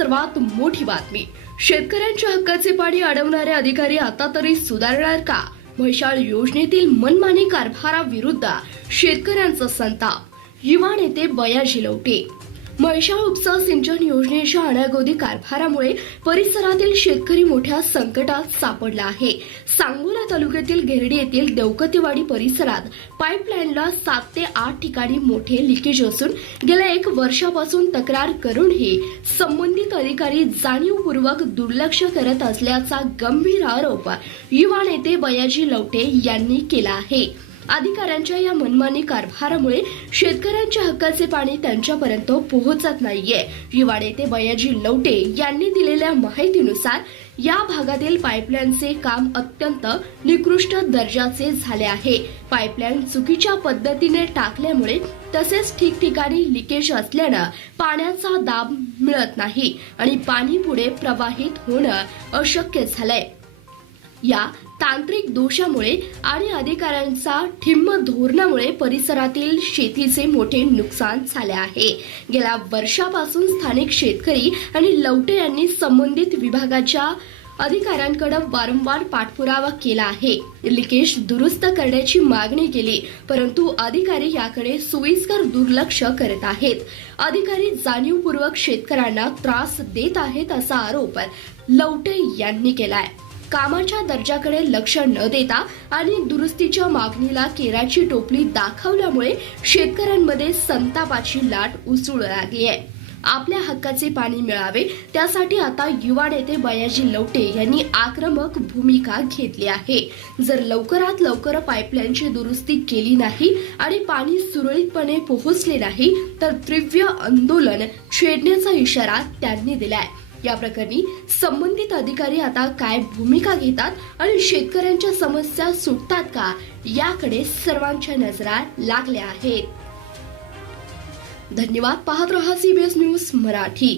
सर्वात मोठी बातमी, शेतकऱ्यांच्या हक्काचे पाणी अडवणारे अधिकारी आता तरी सुधारणार का? म्हैसाळ योजनेतील मनमानी कारभाराविरुद्ध शेतकऱ्यांचा संताप, युवा नेते बयाजी लवटे. म्हैसाळ उपसा सिंचन योजनेच्या अनागोदी कारभारामुळे परिसरातील शेतकरी मोठ्या संकटात सापडला आहे. सांगोला तालुक्यातील घेरडी येथील देवकतेवाडी परिसरात पाईपलाईनला 7 ते 8 ठिकाणी मोठे लिकेज असून गेल्या 1 वर्षापासून तक्रार करूनही संबंधित अधिकारी जाणीवपूर्वक दुर्लक्ष करत असल्याचा गंभीर आरोप युवा नेते बयाजी लवटे यांनी केला आहे. अधिकाऱ्यांच्या या मनमानी कारभारामुळे शेतकऱ्यांच्या हक्काचे पाणी त्यांच्यापर्यंत पोहोचत नाहीये. युवा नेते बयाजी लवटे यांनी दिलेल्या माहितीनुसार या भागातील पाईपलाईनचे काम अत्यंत निकृष्ट दर्जाचे झाले आहे. पाईपलाईन चुकीच्या पद्धतीने टाकल्यामुळे तसेच ठिकठिकाणी लिकेज असल्यानं पाण्याचा दाब मिळत नाही आणि पाणी पुढे प्रवाहित होणं अशक्य झालंय. या तांत्रिक दोषामुळे आणि अधिकाऱ्यांचा ठिम्म धोरणामुळे परिसरातील शेतीचे मोठे नुकसान झाले आहे. गेल्या वर्षापासून स्थानिक शेतकरी आणि लवटे यांनी संबंधित विभागाच्या अधिकाऱ्यांकडे वारंवार पाठपुरावा केला आहे. लिकेज दुरुस्त करण्याची मागणी केली, परंतु अधिकारी याकडे सोयीस्कर दुर्लक्ष करत आहेत. अधिकारी जाणीवपूर्वक शेतकऱ्यांना त्रास देत आहेत असा आरोप लवटे यांनी केलाय. कामाच्या दर्जाकडे लक्ष न देता आणि दुरुस्तीच्या मागणीला केराची टोपली दाखवल्यामुळे शेतकऱ्यांमध्ये संतापाची लाट उसळू लागली आहे. आपल्या हक्काचे पाणी मिळावे त्यासाठी आता युवा नेते बयाजी लवटे यांनी आक्रमक भूमिका घेतली आहे. जर लवकरात लवकर पाईपलाईनची दुरुस्ती केली नाही आणि पाणी सुरळीतपणे पोहोचले नाही तर तीव्र आंदोलन छेडण्याचा इशारा त्यांनी दिलाय. या प्रकरणी संबंधित अधिकारी आता काय भूमिका घेतात आणि शेतकऱ्यांच्या समस्या सुटतात का याकडे सर्वांच्या नजरा लागल्या आहेत. धन्यवाद. पाहत रहा CBS न्यूज मराठी.